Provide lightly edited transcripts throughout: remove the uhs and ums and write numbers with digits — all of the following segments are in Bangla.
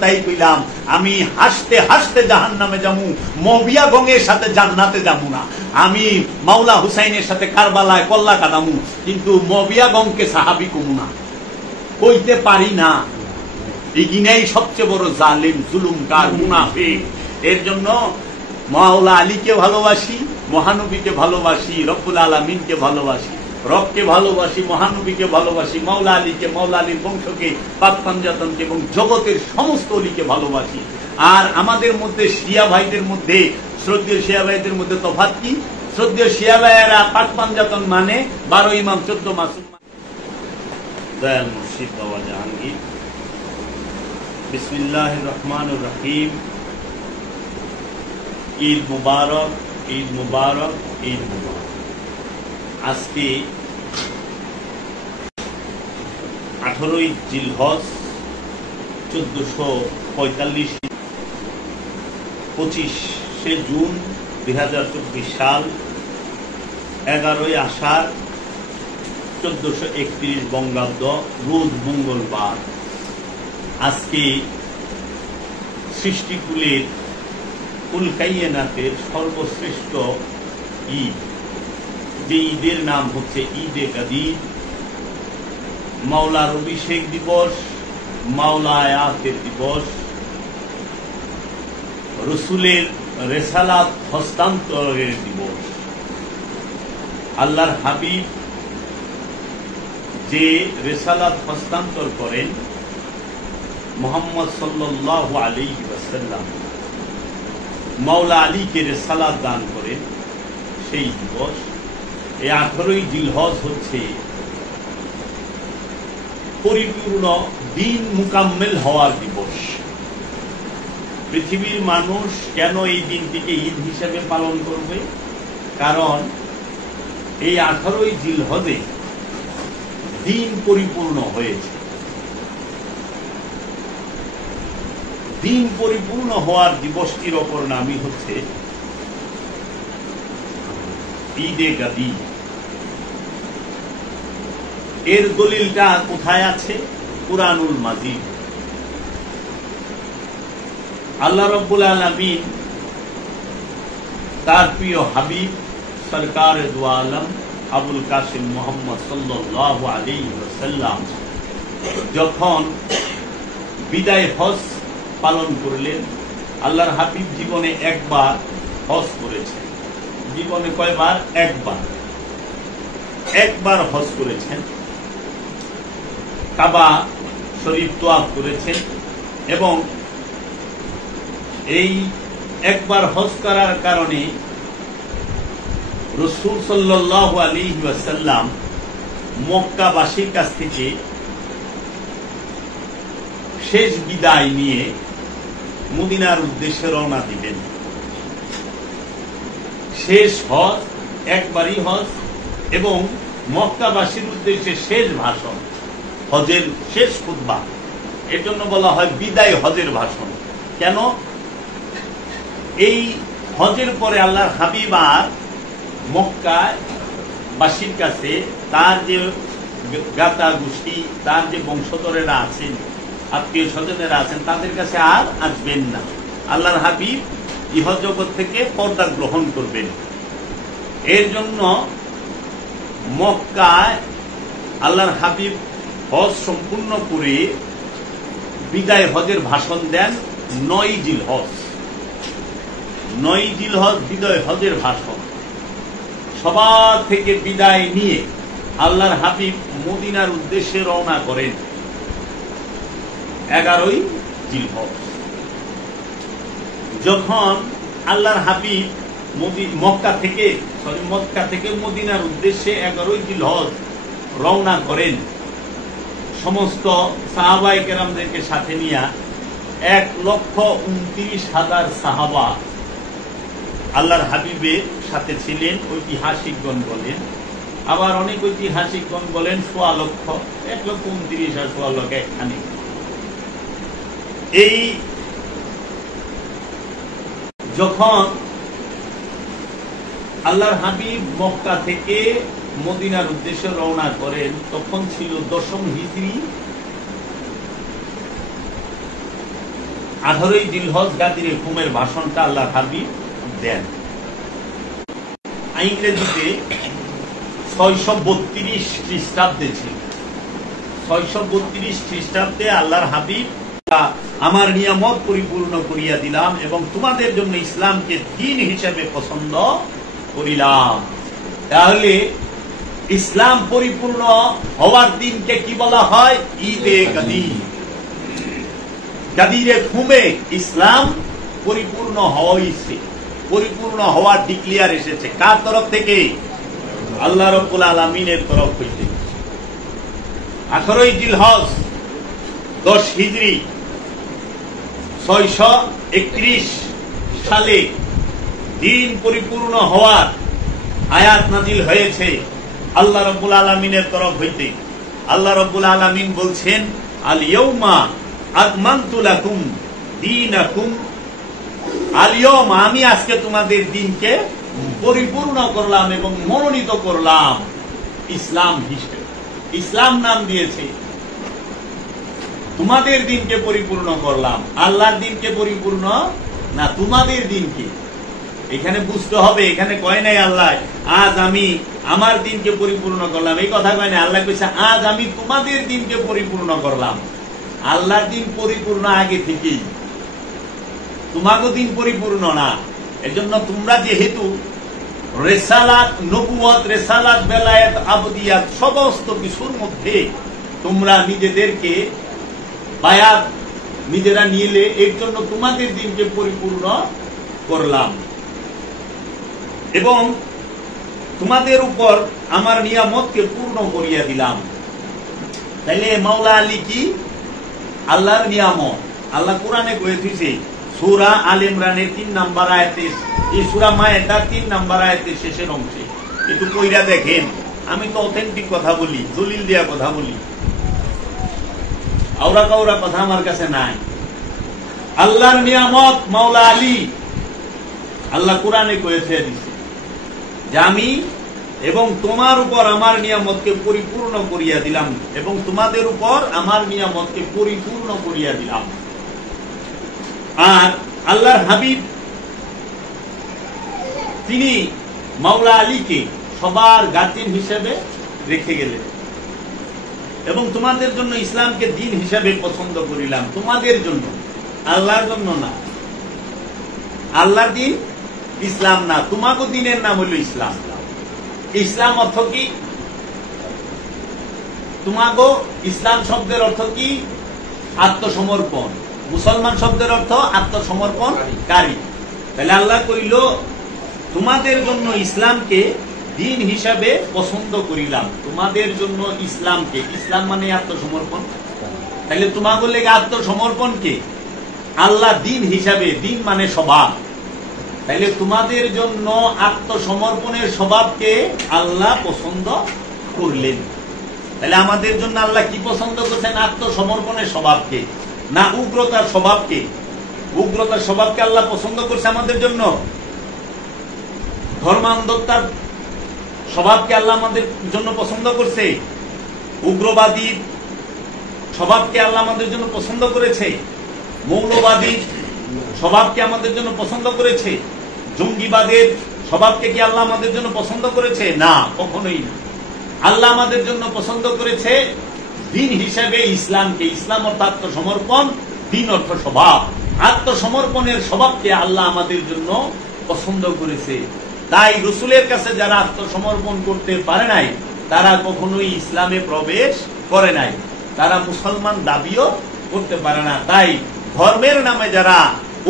তাই কইলাম, আমি হাসতে হাসতে জাহান্নামে যামু, মবিয়া গঙ্গের সাথে জান্নাতে যাবো না। আমি মাওলা হুসাইনের সাথে কারবালায় কল্লা কাটামু, কিন্তু মবিয়া গঙ্গকে সাহাবি কমু না, কইতে পারি না। এগিনাই সবচেয়ে বড় জালিম, জুলুমকার, মুনাফিক। এর জন্য মাওলা আলীকে ভালোবাসি, মহানবীকে ভালোবাসি, রব্বুল আলামিনকে ভালোবাসি, রবকে ভালোবাসি, মহানবীকে ভালোবাসি, মাওলা আলীকে, মাওলা আলীর বংশকে, পাক পাঞ্জাতনকে এবং জগতের সমস্ত অলিকে ভালোবাসি। আর আমাদের মধ্যে শিয়া ভাইদের মধ্যে, শ্রদ্ধেয় শিয়া ভাইদের মধ্যে তফাৎ কি? শ্রদ্ধেয় শিয়া ভাইয়েরা পাক পাঞ্জাতন মানে 12 ইমাম 14 মাসুম। দয়াল মুর্শিদ বাবা জাহাঙ্গীর। বিসমিল্লাহির রহমানির রহিম। ঈদ মুবারক, ঈদ মুবারক, ঈদ মুবারক। আজকে 18ই জিলহজ 1445, 25শে জুন 2024 সাল, 11ই আষাঢ় 1431 বঙ্গাব্দ, রোজ মঙ্গলবার। আজকে সৃষ্টিকুলের কুল কায়নাতের সর্বশ্রেষ্ঠ ঈদ, যে ঈদের নাম হচ্ছে ঈদে গাদির, মাওলার অভিষেক দিবস, মাওলা আয়াতের দিবস, রসুলের রেসালাত হস্তান্তরের দিবস। আল্লাহর হাবিব যে রেসালাত হস্তান্তর করেন, মুহাম্মদ সাল্লাল্লাহু আলাইহি ওয়াসাল্লাম মাওলা আলীকে রেসালাত দান করেন, সেই দিবস। এই 18ই জিলহজ হচ্ছে পরিপূর্ণ দিন মুকাম্মেল হওয়ার দিবস। পৃথিবীর মানুষ কেন এই দিনটিকে ঈদ হিসেবে পালন করবে? কারণ এই 18ই জিলহজে দিন পরিপূর্ণ হয়েছে। দিন পরিপূর্ণ হওয়ার দিবসটির অপর নামই হচ্ছে ঈদে গাদি। এর দলিলটা কোথায় আছে? কুরআনুল মাজিদ। আল্লাহ রাব্বুল আলামিন তার প্রিয় হাবিব সরকারে দু আলম আবুল কাসিম মুহাম্মদ সাল্লাল্লাহু আলাইহি ওয়াসাল্লাম যখন বিদায় হজ পালন করলেন, আল্লাহর হাবিব জীবনে একবার হজ করেছেন। জীবনে কয়বার? একবার হজ করেছেন। কাবা শরীফ তোয়াফ করেছেন এবং এই একবার হজ করার কারণে রাসূল সাল্লাল্লাহু আলাইহি ওয়াসাল্লাম মক্কাবাসীর কাছ থেকে শেষ বিদায় নিয়ে মদিনার উদ্দেশ্যে রওনা দিবেন। শেষ হজ, একবারই হজ এবং মক্কাবাসীর উদ্দেশ্যে শেষ ভাষণ, হজের শেষ খুতবা। এর জন্য বলা হয় বিদায় হজের ভাষণ। কেন? এই হজের পরে আল্লাহর হাবিব আর মক্কাবাসীর কাছে তার যে গাতা গোষ্ঠী, তার যে বংশধরেরা আছেন, আত্মীয় স্বজনেরা আছেন, তাদের কাছে আর আসবেন না। আল্লাহর হাবিব ইহজগৎ থেকে পর্দা গ্রহণ করবেন। এর জন্য মক্কায় আল্লাহর হাবিব হজ সম্পূর্ণ করে বিদায় হজের ভাষণ দেন 9 জিলহজ। 9 জিলহজ বিদায় হজের ভাষণ। সবার থেকে বিদায় নিয়ে আল্লাহর হাবিব মদিনার উদ্দেশ্যে রওনা করেন 11ই জিলহজ। যখন আল্লাহর হাবিব মক্কা থেকে মদিনার উদ্দেশ্যে 11ই জিলহজ রওনা করেন, সমস্ত সাহাবায়ে কেরামদেরকে সাথে নিয়ে 1,29,000 সাহাবা আল্লাহর হাবিবের সাথে ছিলেন। ঐতিহাসিকগণ বলেন, আবার অনেক ঐতিহাসিকগণ বলেন 1,00,000, 1,29,000 আর 1,00,000 একখানে। এই যখন আল্লাহর হাবিব মক্কা থেকে মদিনার উদ্দেশ্যে রওনা করেন, তখন ছিল 10ম হিজরি 18ই জিলহজ গাদিরে ঘুমের ভাষণটা আল্লাহ হাবিব দেন। ইংরেজিতে 632 খ্রিস্টাব্দে ছিল। 632 খ্রিস্টাব্দে আল্লাহর হাবিব আমার নিয়ামত পরিপূর্ণ করিয়া দিলাম এবং তোমাদের জন্য ইসলামকে দ্বীন হিসেবে পছন্দ করিলাম। তাহলে ইসলাম পরিপূর্ণ হওয়ার দিনকে কি বলা হয়? ঈদে গাদির। গাদিরে ঘুমে ইসলাম পরিপূর্ণ হয়েছে, পরিপূর্ণ হওয়ার ডিক্লিয়ার এসেছে। কার তরফ থেকে? আল্লাহ রাব্বুল আলামিনের তরফ হইতে। 18ই জিলহজ 10 হিজরি 631 সালে দিন পরিপূর্ণ হওয়ার আয়াত নাজিল হয়েছে আল্লাহ রাব্বুল আলামিনের তরফ হইতে। আল্লাহ রাব্বুল আলামিন বলছেন, আল ইয়াউমা আকমালতু লাকুম দীনাকুম। আল ইয়াউমা, আমি আজকে তোমাদের দিনকে পরিপূর্ণ করলাম এবং মনোনীত করলাম ইসলাম হিসেবে। ইসলাম নাম দিয়েছে। তোমাদের দিনকে পরিপূর্ণ করলাম, আল্লাহর দিনকে পরিপূর্ণ না, তোমাদের দিনকে। এখানে বুঝতে হবে, এখানে কয় নাই আল্লাহ আজ আমি আমার দিনকে পরিপূর্ণ করলাম, এই কথা কয় নাই। আল্লাহ কইছে আজ আমি তোমাদের দিনকে পরিপূর্ণ করলাম। আল্লাহর দিন পরিপূর্ণ আগে থেকেই, তোমাগো দিন পরিপূর্ণ না। এজন্য তোমরা যেহেতু রেসালাত, নবুয়ত, রেসালাত, বেলায়েত, আবদিয়াত সমস্ত কিছুর মধ্যে তোমরা নিজেদেরকে বায়াত নিজেরা নিলে, এর জন্য তোমাদের দিনকে পরিপূর্ণ করলাম এবং তোমাদের উপর আমার নিয়ামতকে পূর্ণ করিয়া দিলাম। তাইলে মাওলা আলী কি? আল্লাহর নিয়ামত। আল্লাহ কোরআনে কয়ে দিয়েছে সূরা আল ইমরানের 3 নম্বর আয়াতে, এই সূরা মায়েদার 3 নম্বর আয়াতের শেষের অংশে। একটু কইরা দেখেন। আমি তো অথেন্টিক কথা বলি, দলিল দেয়া কথা বলি, আওরা কাউরা কথা আমার কাছে নাই। আল্লাহর নিয়ামত মাওলা আলী আল্লাহ কোরআনে কয়েছে দিছে যে আমি এবং তোমার উপর আমার নিয়ামতকে পরিপূর্ণ করিয়া দিলাম এবং তোমাদের উপর আমার নিয়ামতকে পরিপূর্ণ করিয়া দিলাম। আর আল্লাহর হাবিব তিনি মাওলা আলীকে সবার গার্জিয়ান হিসেবে রেখে গেলেন এবং তোমাদের জন্য ইসলামকে দিন হিসেবে পছন্দ করিলাম। তোমাদের জন্য, আল্লাহর জন্য না। আল্লাহর দিন ইসলাম না, তোমাকে দিনের নাম হইল ইসলাম। ইসলাম অর্থ কি? তোমাকে ইসলাম শব্দের অর্থ কি? আত্মসমর্পণ। মুসলমান শব্দের অর্থ আত্মসমর্পণকারী। তাহলে আল্লাহ কইল তোমাদের জন্য ইসলামকে দিন হিসাবে পছন্দ করিলাম। তোমাদের জন্য ইসলামকে, ইসলাম মানে আত্মসমর্পণ। তাহলে তোমাকে লেগে আত্মসমর্পণকে আল্লাহ দিন হিসাবে, দিন মানে স্বভাব, তাহলে তোমাদের জন্য আত্মসমর্পণের স্বভাবকে আল্লাহ পছন্দ করলেন। তাহলে আমাদের জন্য আল্লাহ কি পছন্দ করছেন? আত্মসমর্পণের স্বভাবকে, না উগ্রতার স্বভাবকে। উগ্রতার স্বভাবকে আল্লাহ পছন্দ করছে আমাদের জন্য। ধর্মান্ধতার স্বভাবকে আল্লাহ আমাদের জন্য পছন্দ করছে। উগ্রবাদী স্বভাবকে আল্লাহ আমাদের জন্য পছন্দ করেছে। মৌলবাদী স্বভাবকে আমাদের জন্য পছন্দ করেছে। জঙ্গিবাদের স্বভাবকে কি আল্লাহ আমাদের জন্য পছন্দ করেছে? না, কখনোই না। আল্লাহ আমাদের জন্য পছন্দ করেছে দিন হিসেবে ইসলামকে। ইসলাম অর্থ আত্মসমর্পণ, দিন অর্থ স্বভাব। আত্মসমর্পণের স্বভাবকে আল্লাহ আমাদের জন্য পছন্দ করেছে। তাই রসুলের কাছে যারা আত্মসমর্পণ করতে পারে নাই তারা কখনোই ইসলামে প্রবেশ করে নাই, তারা মুসলমান দাবিও করতে পারে না। তাই ধর্মের নামে যারা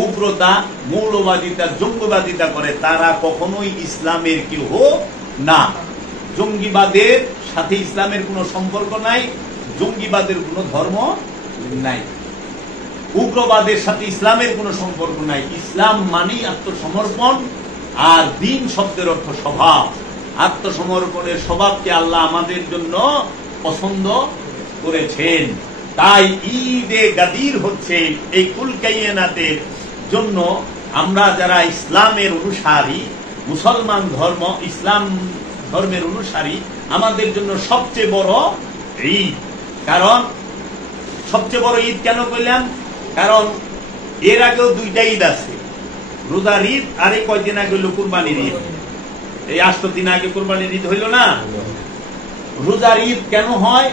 উগ্রতা, মৌলবাদিতা, জঙ্গিবাদিতা করে তারা কখনোই ইসলামের কেউ না। জঙ্গিবাদের সাথে ইসলামের কোনো সম্পর্ক নাই, জঙ্গিবাদের কোনো ধর্ম নাই, উগ্রবাদের সাথে ইসলামের কোনো সম্পর্ক নাই। ইসলাম মানেই আত্মসমর্পণ, আর দিন শব্দের অর্থ স্বভাব। আত্মসমর্পণের স্বভাবকে আল্লাহ আমাদের জন্য পছন্দ করেছেন। তাই ঈদে গাদির হচ্ছে এই কুল কায়নাতের জন্য আমরা যারা ইসলামের অনুসারী, মুসলমান ধর্ম, ইসলাম ধর্মের অনুসারী, আমাদের জন্য সবচেয়ে বড় ঈদ। কারণ সবচেয়ে বড় ঈদ কেন কইলাম? কারণ এর আগেও দুইটা ঈদ আছে, রোজার ঈদ আর এই কয়দিন আগে হইল কুরবানির ঈদ। এই 8 দিন আগে কুরবানির ঈদ হইল না। রোজার ঈদ কেন হয়?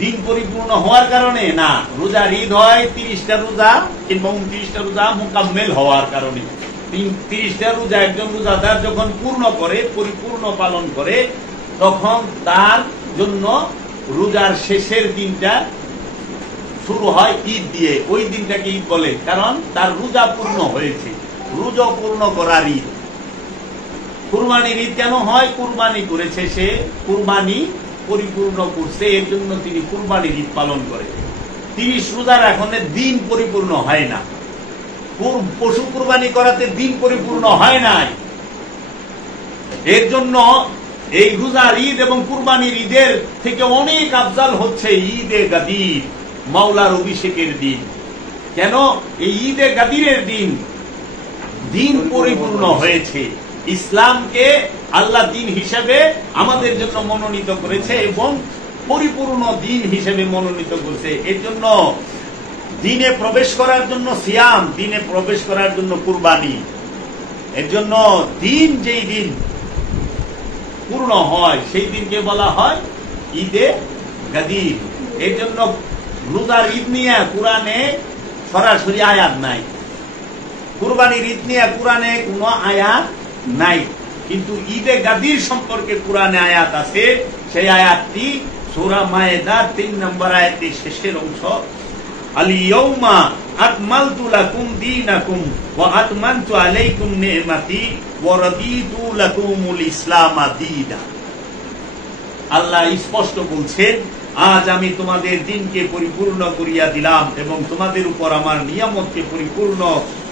দিন পরিপূর্ণ হওয়ার কারণে না, রোজার ঈদ হয় 30টা রোজা কিংবা 29টা রোজা মোকাম্মেল হওয়ার কারণে। 30টা রোজা একজন রোজাদার যখন পূর্ণ করে, পরিপূর্ণ পালন করে, তখন তার জন্য রোজার শেষের দিনটা শুরু হয় ঈদ দিয়ে। ওই দিনটাকে ঈদ বলে, কারণ তার রোজা পূর্ণ হয়েছে, রোজা পূর্ণ করার ঈদ। কুরবানির ঈদ কেন হয়? কুরবানি করেছে সে, কুরবানি পরিপূর্ণ করছে, এর জন্য তিনি কুরবানির ঈদ পালন করে। 30 রোজার এখন দিন পরিপূর্ণ হয় না, পশু কুরবানি করাতে দিন পরিপূর্ণ হয় নাই। এর জন্য এই রোজার ঈদ এবং কুরবানির ঈদের থেকে অনেক আফজাল হচ্ছে ঈদে গাদির, মাওলার অভিষেকের দিন। কেন? এই ঈদে গাদিরের দিন দিন পরিপূর্ণ হয়েছে, ইসলামকে আল্লাহ দিন হিসেবে আমাদের জন্য মনোনীত করেছে এবং পরিপূর্ণ দিন হিসেবে মনোনীত করেছে। এর জন্য দিনে প্রবেশ করার জন্য সিয়াম, দিনে প্রবেশ করার জন্য কুরবানি। এর জন্য দিন যেই দিন পূর্ণ হয় সেই দিনকে বলা হয় ঈদে গাদির। এর জন্য রোজার ঈদ নিয়ে কোরআনে সরাসরি আয়াত নাই, কুরবানির ঈদ নিয়ে কোরআনে কোনো আয়াত নাই, কিন্তু ঈদে গাদির সম্পর্কে কোরআনে আয়াত আছে। সেই আয়াতটি সূরা মায়েদার 3 নম্বর আয়াতের শেষের অংশ, আল-ইয়াউমা আকমালতু লাকুম দীনাকুম ওয়া আতমামতু আলাইকুম নি'মাতি ওয়া রাদিতু লাকুমুল ইসলাম দীনা। আল্লাহ স্পষ্ট বলছেন, আজ আমি তোমাদের দিনকে পরিপূর্ণ করিয়া দিলাম এবং তোমাদের উপর আমার নিয়ামতকে পরিপূর্ণ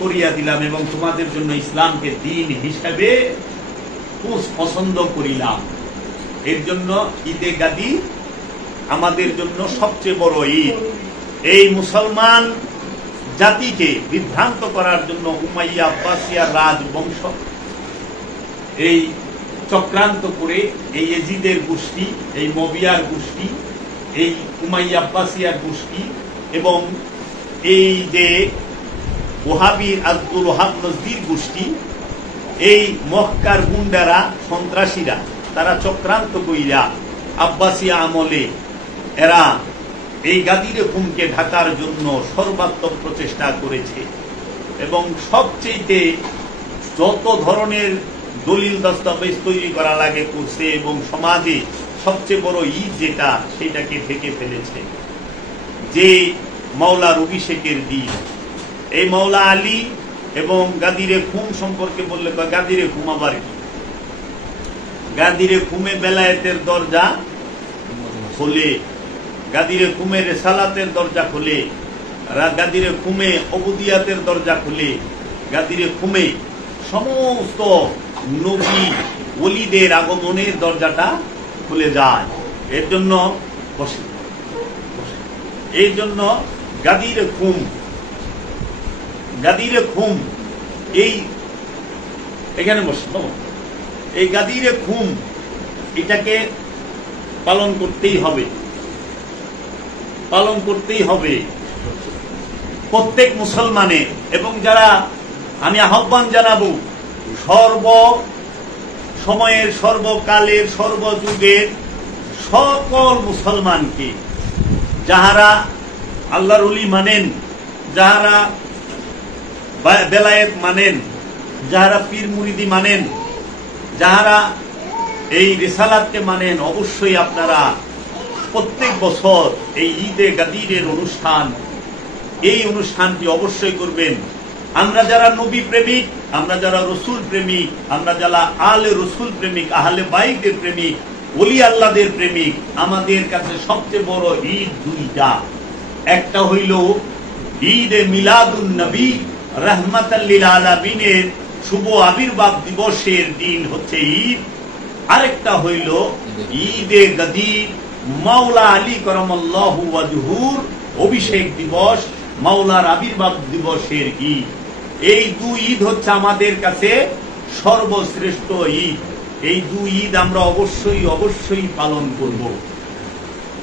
করিয়া দিলাম এবং তোমাদের জন্য ইসলামকে দিন হিসাবে পছন্দ করিলাম। এর জন্য ঈদে গাদি আমাদের জন্য সবচেয়ে বড় ঈদ। এই মুসলমান জাতিকে বিভ্রান্ত করার জন্য উমাইয়া আব্বাসিয়া রাজবংশ এই চক্রান্ত করে, এই এজিদের গোষ্ঠী, এই মবিয়ার গোষ্ঠী, এই উমাইয়া আব্বাসিয়ার গোষ্ঠী এবং এই যে ওহাবির আব্দুল ওহাব নজদির গোষ্ঠী, এই মক্কার গুন্ডারা, সন্ত্রাসীরা, তারা চক্রান্ত কইরা আব্বাসিয়া আমলে এরা এই গাদিরে খুমকে ঢাকার জন্য সর্বাত্মক প্রচেষ্টা করেছে এবং সবচেয়ে যত ধরনের দলিল দস্তাবেজ তৈরি করা লাগে করছে এবং সমাজে সবচেয়ে বড় ঈদ যেটা, সেটাকে ঢেকে ফেলেছে। যে মাওলার অভিষেকের দিন, এই মাওলা আলী এবং গাদিরে খুম সম্পর্কে বললে গাদিরে খুম আবার গাদিরে খুমে বেলায়েতের দরজা খোলে, গাদিরে খুমে রেসালাতের দরজা খোলে, গাদিরে খুমে অবুদিয়াতের দরজা খুলে, গাদিরে খুমে সমস্ত নবী ওলিদের আগমনের দরজাটা খুলে যায়। এর জন্য গাদিরে খুম এই এখানে বসে এই গাদিরে খুম এটাকে পালন করতেই হবে প্রত্যেক মুসলমানের। এবং যারা আমি আহ্বান জানাবো সর্ব সময়ের, সর্বকালের, সর্বযুগের সকল মুসলমানকে, যাহারা আল্লাহর ওলি মানেন, যাহারা বেলায়েত মানেন, যাহারা পীর মুরিদি মানেন, যাহারা এই রিসালাতকে মানেন, অবশ্যই আপনারা প্রত্যেক বছর এই ঈদে গাদিরের এই অনুষ্ঠানটি অবশ্যই করবেন। আমরা যারা নবী প্রেমিক, আমরা যারা রসুল প্রেমিক, আমরা যারা আলে রসুল প্রেমিক, আহলে বাইতের প্রেমিক, ওলি আল্লাহদের প্রেমিক, আমাদের কাছে সবচেয়ে বড় ঈদ দুইটা। একটা হইল ঈদে মিলাদুন নবী রাহমাতাল লিল আলামিনের শুভ আবির্ভাব দিবসের দিন হচ্ছে ঈদ, আরেকটা হইল ঈদে গাদির মাওলা আলী করমাল্লাহু ওয়াজহুর অভিষেক দিবস, মাওলার আবির্ভাব দিবসের ঈদ। এই দুই ঈদ হচ্ছে আমাদের কাছে সর্বশ্রেষ্ঠ ঈদ। এই দুই ঈদ আমরা অবশ্যই পালন করব,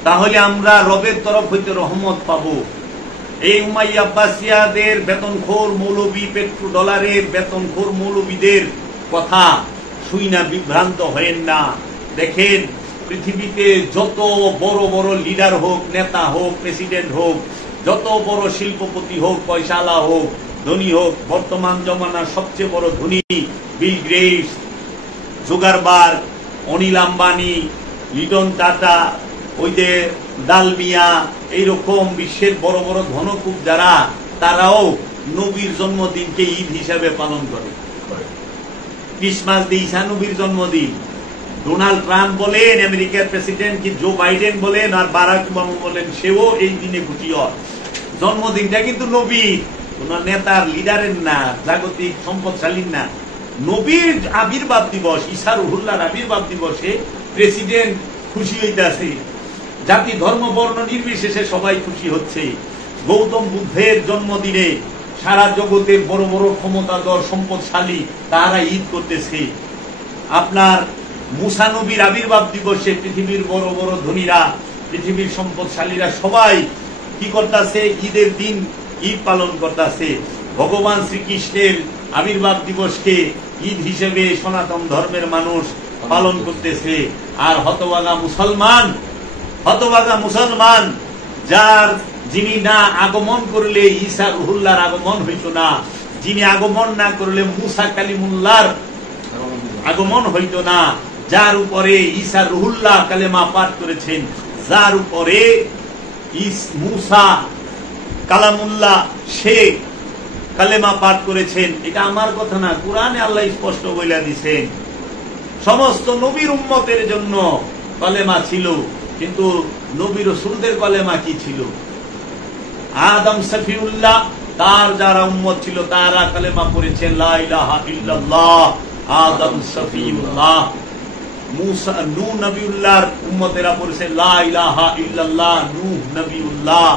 তাহলে আমরা রবের তরফ হইতে রহমত পাব এই উমাইয়া আব্বাসিয়াদের বেতনখোর মৌলবী, পেট্রো ডলারের বেতনখোর মৌলবীদের কথা শুই না বিভ্রান্ত হয়েন না। দেখেন, পৃথিবীতে যত বড় বড় লিডার হোক, নেতা হোক, প্রেসিডেন্ট হোক, যত বড় শিল্পপতি হোক, পয়সালা হোক, ধনী হোক, বর্তমান জমানার সবচেয়ে বড় ধনী Bill Gates, Zuckerberg, Anil Ambani, Liton Tata, ওই যে ডালমিয়া, এইরকম বিশ্বের বড় বড় ধনকুব যারা, তারাও নবীর জন্মদিনকে ঈদ হিসাবে পালন করে। ক্রিসমাস ডে ঈসা নবীর জন্মদিন। ডোনাল্ড ট্রাম্প বলেন, আমেরিকার প্রেসিডেন্ট কি জো বাইডেন বলেন, আর বারাক ওবামা বলেন, সেও এই দিনে খুশি হয়। জন্মদিনটা কিন্তু নবীর, কোন নেতার, লিডারের না, জাগতিক সম্পদশালীর না। নবীর আবির্ভাব দিবস, ঈসা রুহুল্লাহর আবির্ভাব দিবসে প্রেসিডেন্ট খুশি হইতেছে, জাতি ধর্ম বর্ণ নির্বিশেষে সবাই খুশি হচ্ছে। গৌতম বুদ্ধের জন্মদিনে সারা জগতের বড় বড় ক্ষমতাধর সম্পদশালী তারা ঈদ করতেছে। আপনার মুসা নবীর আবির্ভাব দিবসে পৃথিবীর বড় বড় ধনীরা, পৃথিবীর সম্পদশালীরা সবাই কি করতেছে? ঈদের দিন ঈদ পালন করতেছে। ভগবান শ্রীকৃষ্ণের আবির্ভাব দিবসকে ঈদ হিসেবে সনাতন ধর্মের মানুষ পালন করতেছে। আর হতভাগা মুসলমান যিনি না আগমন করলে ঈসা রুহুল্লাহর আগমন হইত না, যিনি আগমন না করলে মুসা কালিমুল্লাহর আগমন হইত না, যার উপরে ঈসা রুহুল্লাহ কালেমা পাঠ করেছেন, যার উপরে মুসা কালামুল্লাহ সে কালেমা পাঠ করেছেন, এটা আমার কথা না, কোরআনে আল্লাহ স্পষ্ট বলে দিয়েছেন। সমস্ত নবীর উম্মতের জন্য কালেমা ছিল, কিন্তু নবী রাসূলদের কালেমা কি ছিল? আদম সফিউল্লাহ তার যারা উম্মত ছিল তারা কালেমা পড়েছেন লা ইলাহা ইল্লাল্লাহ, আদম সফিউল্লাহ। মুসা নূহ নবিউল্লাহর উম্মতেরা পড়েছে লা ইলাহা ইল্লাল্লাহ, নূহ নবিউল্লাহ।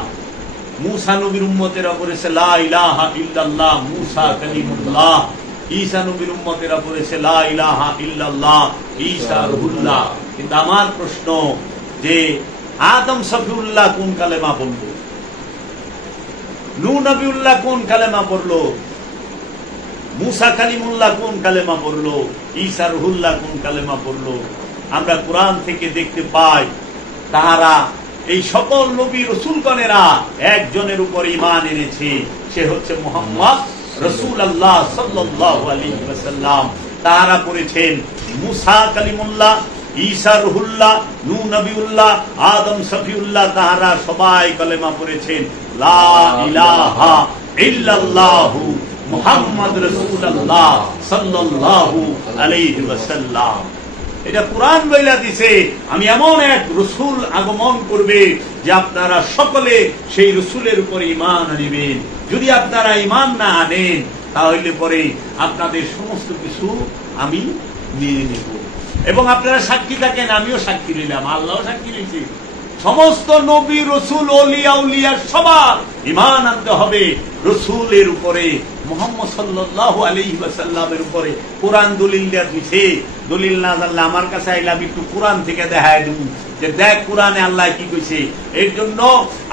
মুসা নবীর উম্মতেরা পড়েছে লা ইলাহা ইল্লাল্লাহ, মুসা কালিমুল্লাহ। ঈসা নবীর উম্মতেরা পড়েছে লা ইলাহা ইল্লাল্লাহ, ঈসা রুহুল্লাহ। কিন্তু আমার প্রশ্ন যে আদম সফিউল্লাহ কোন কালেমা পড়লো? নূহ নবিউল্লাহ কোন কালেমা পড়লো? মুসা কালিমুল্লাহ কোন কালেমা পড়লো? ঈসা রুহুল্লাহ কোন কালেমা পড়লো? আমরা কোরআন থেকে দেখতে পাই তাহারা এই সকল নবী রাসূলগণেরা একজনের উপর ঈমান এনেছে, সে হচ্ছে মুহাম্মদ রাসূলুল্লাহ সাল্লাল্লাহু আলাইহি ওয়াসাল্লাম। তাহারা পড়েছেন মুসা কালিমুল্লাহ, ঈসা রুহুল্লাহ, নূহ নবিউল্লাহ, আদম সফিউল্লাহ, তাহারা সবাই কালেমা পড়েছেন লা ইলাহা ইল্লাল্লাহু মুহাম্মদ রাসূলুল্লাহ সাল্লাল্লাহু আলাইহি ওয়াসাল্লাম। এটা কোরআন বইলা দিছে, আমি এমন এক রসুল আগমন করবে যে আপনারা সকলে সেই রসুলের উপর ঈমান আনিবেন। যদি আপনারা ঈমান না আনেন তাহলে পরে আপনাদের সমস্ত কিছু আমি নিয়ে নেব। এবং আপনারা সাক্ষী থাকেন, আমিও সাক্ষী নিলাম, আল্লাহ সাক্ষী নিয়েছি। সমস্ত নবী রসুল ওলিয়া উলিয়া সবার ঈমান আনতে হবে রসুলের উপরে, মুহাম্মদ সাল্লাল্লাহু আলাইহি ওয়াসাল্লামের উপরে। কোরআন দলিল দেয়া দিছে, দলিল না জানলে আমার কাছে আইলাম একটু কোরআন থেকে দেখায় দেব যে দেখ কোরআনে আল্লাহ কি কইছে। এর জন্য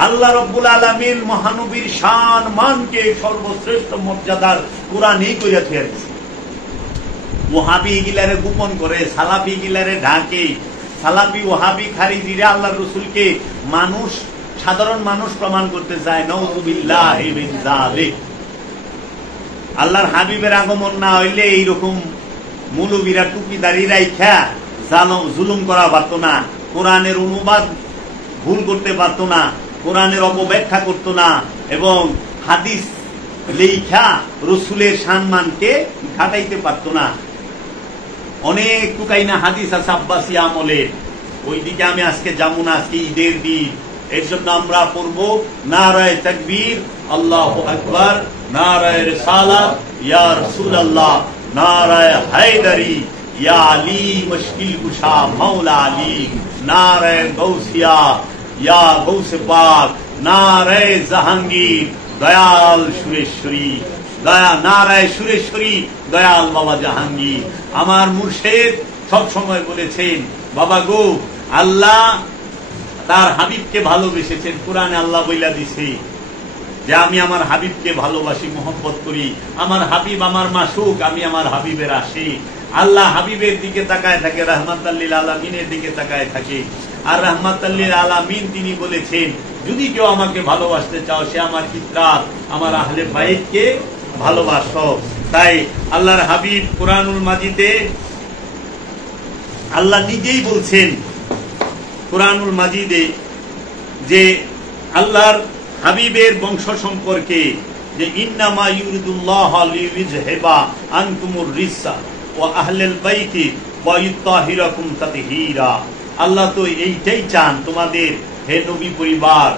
আল্লাহ রাব্বুল আলামিন মহানবীর শান মানকে সর্বশ্রেষ্ঠ মর্যাদার কোরআনেই কইরা থিয়া দিছে। ওয়াহাবি গিলারে গোপন করে, সালাফি গিলারে ঢাকে। সালাফি ওয়াহাবি খারিজিরা আল্লাহর রাসূলকে মানুষ, সাধারণ মানুষ প্রমাণ করতে চায়। নাউযুবিল্লাহি মিন যালিক। আল্লাহর হাবিবের আগমন না হইলে এইরকম মৌলবীরা টুপি দাড়ি রাইখা জুলুম করা পারতো না, কোরআনের অনুবাদ ভুল করতে পারতো না, কোরআনের অপব্যাখ্যা করতো না, এবং হাদিস লেখা রসুলের সম্মানকে ঘাটাইতে পারতো না। অনেক টুকাইনা হাদিস আছে আব্বাসী আমলে, ওই দিকে আমি আজকে যাবো না, আজকে ঈদের দিন। এর জন্য আমরা পড়বো নারায়ে তাকবীর, আল্লাহু আকবার, নারায়ে রিসালাত, ইয়া রাসূলুল্লাহ, নারায়ে হায়দারি, ইয়া আলী মুশকিল কুশা মাওলা আলী, নারায়ে গৌসিয়া, ইয়া গৌসে পাক, নারায়ে জাহাঙ্গীর, দয়াল সুরেশ্বরী, নারায়ে সুরেশ্বরী, দয়াল বাবা জাহাঙ্গীর। আমার মুর্শিদ সব সময় বলেছেন, বাবা গো, আল্লাহ তার হাবিবকে ভালোবেসেছেন। কোরআনে আল্লাহ বইলা দিছে যে আমি আমার হাবিবকে ভালোবাসি, মোহব্বত করি, আমার হাবিব আমার মাসুক, আমি আমার হাবিবের আশিক। আল্লাহ হাবিবের দিকে তাকায় থাকে, রাহমাতাল লিল আলামিনের দিকে তাকায় থাকে। আর রাহমাতাল লিল আলামিন তিনি বলেছেন, যদি কেউ আমাকে ভালোবাসতে চাও সে আমার ইত্রাত, আমার আহলে বাইতকে ভালোবাসো। তাই আল্লাহর হাবিব কুরআনুল মাজিদে আল্লাহ নিজেই বলছেন কুরআনুল মাজিদে যে আল্লাহর হাবিবের বংশ সম্পর্কে যে ইন্নামা ইউরিদুল্লাহ লিইউযহিবা আনকুমুর রিসা ওয়া আহলাল বাইতি ওয়া ইউতাহিরাকুম তাতহীরা। আল্লাহ তো এইটাই চান, তোমাদের হে নবী পরিবার,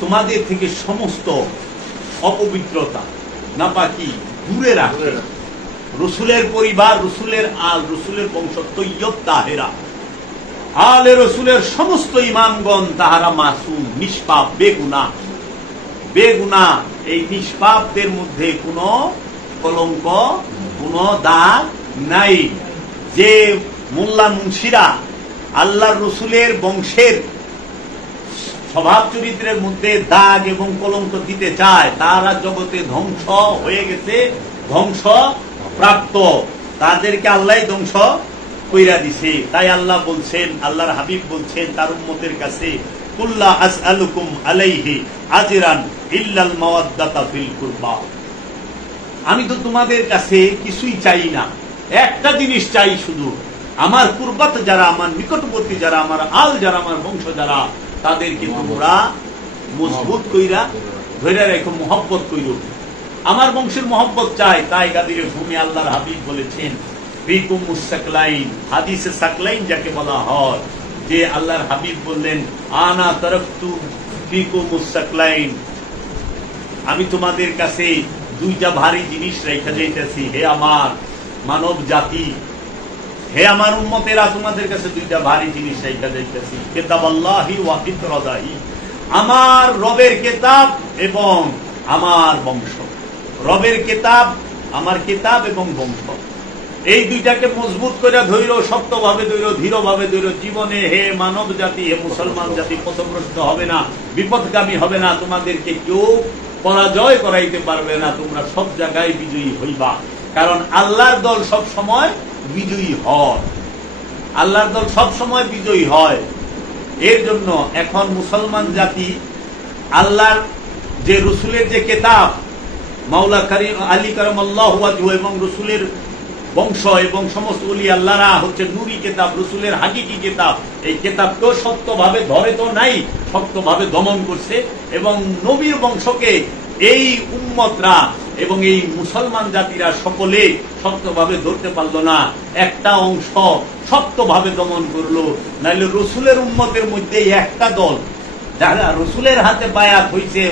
তোমাদের থেকে সমস্ত অপবিত্রতা নাপাকি দূরে রাখে। রসুলের পরিবার, রসুলের আল, রসুলের বংশ তৈয়ব তাহেরা, আলে রসুলের সমস্ত ইমামগণ তাহারা মাসুম, নিষ্পাপ, বেগুনাহ। বেগুনাহ, এই নিষ্পাপদের মধ্যে কোনো কলঙ্ক, কোনো দাগ নাই। যে মোল্লা মুন্সিরা আল্লাহর রসুলের বংশের স্বভাব চরিত্রের মধ্যে দাগ এবং কলঙ্ক দিতে চায়, তারা জগতে ধ্বংস হয়ে গেছে, ধ্বংস প্রাপ্ত, তাদেরকে আল্লাহ ধ্বংস কইরা দিছে। তাই আল্লাহ বলছেন, আল্লাহর হাবিব বলছেন তার উম্মতের কাছে, কুল্লা আসআলুকুম আলাইহি আজরান ইল্লাল মাওয়াদ্দাতা ফিল কুরবা। আমি তো তোমাদের কাছে কিছুই চাই না, একটা জিনিস চাই শুধু, আমার কুরবাত যারা, আমার নিকটবর্তী যারা, আমার আল যারা, আমার বংশ যারা, তাদেরকে তোমরা মজবুত কইরা ধরে রেখো, মোহব্বত কইরো। আমার বংশের মোহব্বত চাই। তাই গাদিরে ভূমি আল্লাহর হাবিব বলেছেন ফিকুমুস সাকলাইন, হাদিসে সাকলাইন যাকে বলা হয়, যে আল্লাহর হাবিব বললেন আনা তারাকতু ফিকুমুস সাকলাইন, আমি তোমাদের কাছে দুইটা ভারী জিনিস রেখে যাইতেছি, হে আমার মানব জাতি, হে আমার উম্মতেরা, তোমাদের কাছে দুইটা ভারী জিনিস রেখে যাইতেছি, কিতাবাল্লাহি ওয়া ইতরাদাহি, আমার রবের কিতাব এবং আমার বংশ। রবের কিতাব, আমার কিতাব এবং বংশ, এই দুইটাকে মজবুত করে ধৈর্য, শক্তভাবে ধৈর্য, দৃঢ়ভাবে ধৈর্য। জীবনে হে মানব জাতি, হে মুসলমান জাতি পথভ্রষ্ট হবে না, বিপদগামী হবে না, তোমাদেরকে কেউ পরাজয় করাইতে পারবে না, তোমরা সব জায়গায় বিজয়ী হইবা। কারণ আল্লাহর দল সব সময় বিজয়ী হয়, আল্লাহর দল সব সময় বিজয়ী হয়। এর জন্য এখন মুসলমান জাতি আল্লাহর যে রসুলের যে কিতাব, মাওলা কারীম আলী কারামাল্লাহু ওয়াজহু এবং রসুলের বংশ এবং সমস্ত ওলি আল্লাহরা হচ্ছে নুরি কিতাব, রসুলের হাকিকি কিতাব, এই কিতাবকেও শক্তভাবে ধরে তো নাই, শক্তভাবে দমন করছে। এবং নবীর বংশকে এই উম্মতরা এবং এই মুসলমান জাতিরা সকলে শক্তভাবে ধরতে পারলো না, একটা অংশ শক্তভাবে দমন করলো। নাইলে রসুলের উম্মতের মধ্যে একটা দল যারা রসুলের হাতে বায়াত হইছে,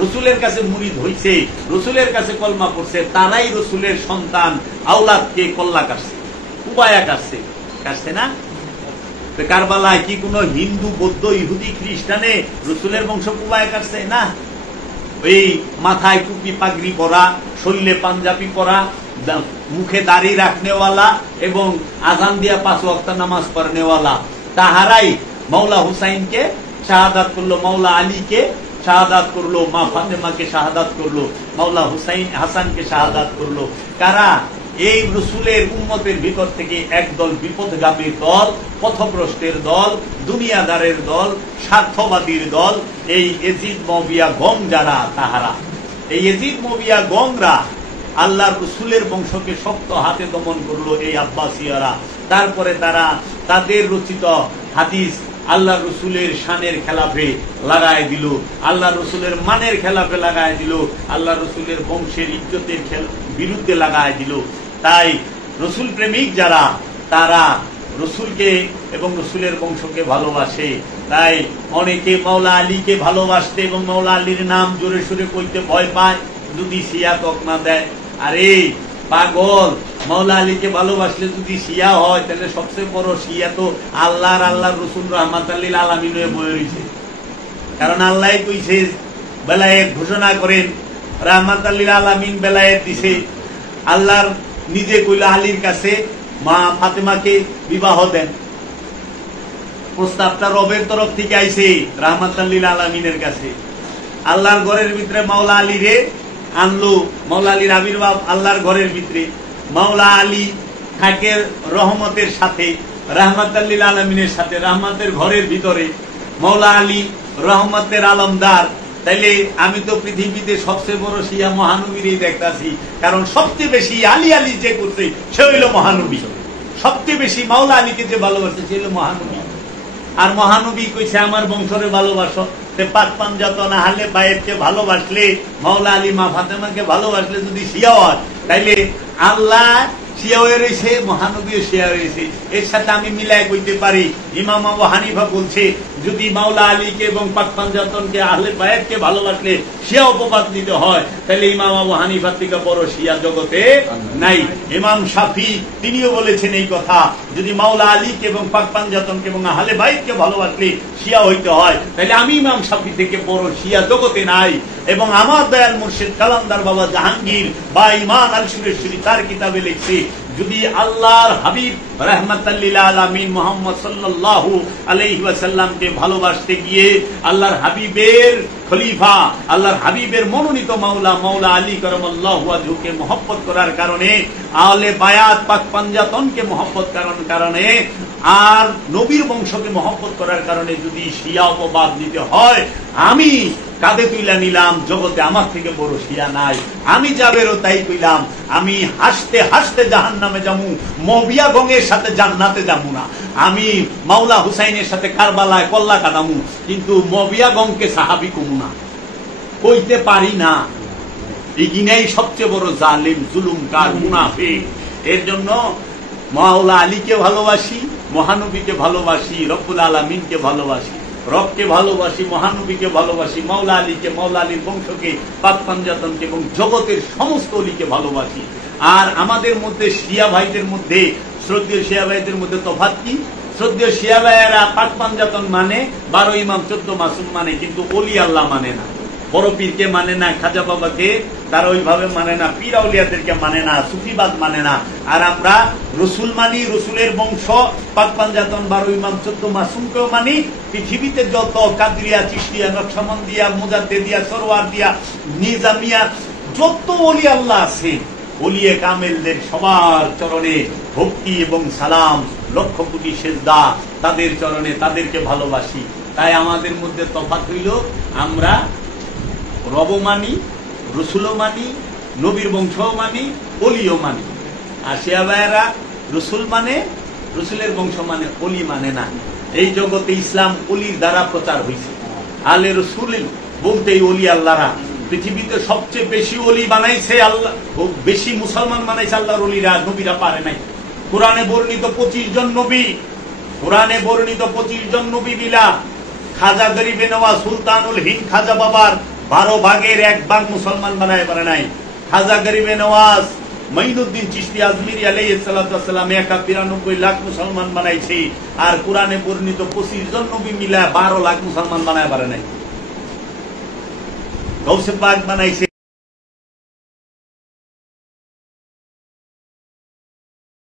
রসুলের কাছে মুরিদ হইছে, রসুলের কাছে কলমা পড়ছে, তারাই রসুলের সন্তান আওলাদকে কল্লা কাটছে, কুবায়া কাটছে, কাটছে না? কারবালায় কি কোন হিন্দু, বৌদ্ধ, ইহুদি, খ্রিস্টানে রসুলের বংশ কুবায়া কাটছে না? এই মাথায় টুপি পাগড়ি পরা, শরীরে পাঞ্জাবি পরা, মুখে দাড়ি রাখনেওয়ালা এবং আজান দিয়া 5 ওয়াক্ত নামাজ পড়নেওয়ালা, তাহারাই মাওলা হুসাইনকে শাহাদাত করলো, মাওলা আলীকে শাহাদাত করলো, মা ফাতেমাকে শাহাদাত করলো, মাওলা হুসাইন হাসানকে শাহাদাত করলো। কারা? এই রসুলের উম্মতের ভিতর থেকে একদল বিপদগামীর দল, পথভ্রষ্টের দল, দুনিয়াদারের দল, স্বার্থবাদীর দল, এই ইয়াজিদ মুআবিয়া গং যারা, তাহারা এই ইয়াজিদ মুআবিয়া গংরা আল্লাহর রসুলের বংশকে শক্ত হাতে দমন করলো, এই আব্বাসিয়ারা। তারপরে তারা তাদের রচিত হাদিস আল্লাহ রসুলের শানের খেলাফে লাগায় দিল, আল্লাহ রসুলের মানের খেলাফে লাগায় দিল, আল্লাহ রসুলের বংশের ইজ্জতের বিরুদ্ধে লাগায় দিল। তাই রসুল প্রেমিক যারা, তারা রসুলকে এবং রসুলের বংশকে ভালোবাসে। তাই অনেকে মাওলা আলীকে ভালোবাসতে এবং মাওলা আলীর নাম জোরে সোরে কইতে ভয় পায়, যদি শিয়া তকমা দেয়। আরে পাগল, মাওলা আলীকে ভালোবাসলে যদি শিয়া হয়, তাহলে সবচেয়ে বড় শিয়া তো আল্লাহর রসুল রাহমাতাল লিল আলামিন হয়ে বয়ে রয়েছে। কারণ আল্লাহ কইছে, বেলায়েত ঘোষণা করেন, রাহমাতাল লিল আলামিন বেলায়েত দিছে। আল্লাহর নিজে কইল আলীর কাছে মা ফাতেমাকে বিবাহ দেন, প্রস্তাবটা রবের তরফ থেকে আইছে রাহমাতাল লিল আলামিনের কাছে। আল্লাহর ঘরের ভিতরে মাওলা আলী রে আনলো, মাওলা আলীর আবির্ভাব আল্লাহর ঘরের ভিতরে। মাওলা আলী থাকে রহমতের সাথে, রাহমাতুল আলামিনের সাথে, রহমতের ঘরের ভিতরে। মাওলা আলী রহমতের আলমদার। তাইলে আমি তো পৃথিবীতে সবচেয়ে বড় শিয়া মহানবীরই দেখতাছি, কারণ সবচেয়ে বেশি আলী আলী যে করছে সে হইল মহানবী। সবচেয়ে বেশি মাওলা আলীকে যে ভালোবাসে সে হইল মহানবী। আর মহানবী কইছে আমার বংশরে ভালোবাসো, পাক পাঞ্জাতন আহলে বাইতকে ভালোবাসলে, মাওলা আলী মা ফাতেমাকে ভালোবাসলে যদি শিয়া হয়, তাইলে আল্লাহ শিয়া হয়ে রয়েছে, মহানবীও শিয়া রয়েছে। এর সাথে আমি মিলাই কইতে পারি, ইমাম আবু হানিফা বলছে যদি মাওলা আলীকে এবং পাক পাঞ্জাতনকে আহলে বাইতকে ভালোবাসলে শিয়া উপবাদ নিতে হয়, তাহলে ইমাম আবু হানিফার থেকে বড় শিয়া জগতে নাই। ইমাম শাফি তিনিও বলেছেন এই কথা, যদি মাওলা আলীকে এবং পাক পাঞ্জাতনকে এবং আহলে বাইতকে ভালোবাসলে শিয়া হইতে হয়, তাহলে আমি ইমাম শাফি থেকে বড় শিয়া জগতে নাই। এবং আমার দয়াল মুর্শিদ কালান্দার বাবা জাহাঙ্গীর বা ইমান আল সুরেশ্বরী তার কিতাবে লিখছে, যদি আল্লাহর হাবিব রাহমাতুল লিল আলামিন মুহাম্মদ সাল্লাল্লাহু আলাইহি ওয়াসাল্লামকে ভালোবাসতে গিয়ে আল্লাহর হাবিবের খলিফা, আল্লাহর হাবিবের মনোনীত মাওলা আলী কারামাল্লাহু ওয়াজহুকে মহব্বত করার কারণে, আহলে বায়াত পাক পাঞ্জাতনকে মহব্বত করার কারণে, আর নবীর বংশকে মহব্বত করার কারণে যদি শিয়া উপবাদ নিতে হয়, আমি কাঁধে তুইলা নিলাম, জগতে আমার থেকে বড় শিয়া নাই। আমি যাবেরও তাই কইলাম, আমি হাসতে হাসতে জাহান্নামে যামু, মবিয়া গঙ্গের সাথে জান্নাতে যাবো না। আমি মাওলা হুসাইনের সাথে কারবালায় কল্লা কাটামু, কিন্তু মবিয়া গঙ্গকে সাহাবি কমু না, কইতে পারি না। এগিনাই সবচেয়ে বড় জালিম, জুলুমকার, মুনাফিক। এর জন্য মাওলা আলীকে ভালোবাসি, মহানবীকে ভালোবাসি, রব্বুল আলামিনকে ভালোবাসি, রবকে ভালোবাসি, মহানবীকে ভালোবাসি, মাওলা আলীকে, মাওলা আলীর বংশকে, পাক পাঞ্জাতনকে এবং জগতের সমস্ত অলিকে ভালোবাসি। আর আমাদের মধ্যে শিয়া ভাইদের মধ্যে, শ্রদ্ধেয় শিয়া ভাইদের মধ্যে তফাৎ কি? শ্রদ্ধেয় শিয়া ভাইয়েরা পাক পাঞ্জাতন মানে, 12 ইমাম 14 মাসুম মানে, কিন্তু অলি আল্লাহ মানে না। বড় পীরকে মানে না, খাজা বাবাকে তারা ওইভাবে মানে না, পীর আউলিয়াদেরকে মানে না, সুফিবাদ মানে না। আর আমরা রসুল মানি, রসুলের বংশ, পাক পাঞ্জাতন, 12 ইমাম 14 মাসুমকেও মানি। পৃথিবীতে যত কাদরিয়া, চিশতিয়া, নকশবন্দিয়া, মুজাদ্দিদিয়া, সরওয়ার দিয়া, নিজামিয়া, যত ওলি আল্লাহ আছে, ওলিয়ে কামেলদের সবার চরণে ভক্তি এবং সালাম, লক্ষ কোটি সেজদা তাদের চরণে, তাদেরকে ভালোবাসি। তাই আমাদের মধ্যে তফাৎ হইল, আমরা রব মানি, রসুলও মানি, নবীর বংশও মানি, অলিও মানি। আর শিয়া ভাইয়েরা রসুল মানে, রসুলের বংশ মানে, অলি মানে না। এই জগতে ইসলাম অলির দ্বারা প্রচার হয়েছে। আলে রসুল বলতেই অলি আল্লাহরা। পৃথিবীতে সবচেয়ে বেশি অলি বানাইছে আল্লাহ, বেশি মুসলমান বানাইছে আল্লাহর অলিরা, নবীরা পারে নাই। কোরআনে বর্ণিত 25 জন নবী, কোরআনে বর্ণিত 25 জন নবী বিলা খাজা গরিবে নওয়াজ সুলতানুল হিন্দ খাজা বাবার 12 ভাগের 1 ভাগ মুসলমান বানায় পারে নাই। খাজা গরিবে নওয়াজ মঈনুদ্দিন চিশতি আজমিরি আলাইহিস সালাতু ওয়াস সালাম 1.93 লাখ মুসলমান বানাইছে। আর কোরআনে বর্ণিত 25 জন নবী মিলা 12 লাখ মুসলমান বানায় পারে নাই। গৌসে পাক বানাইছে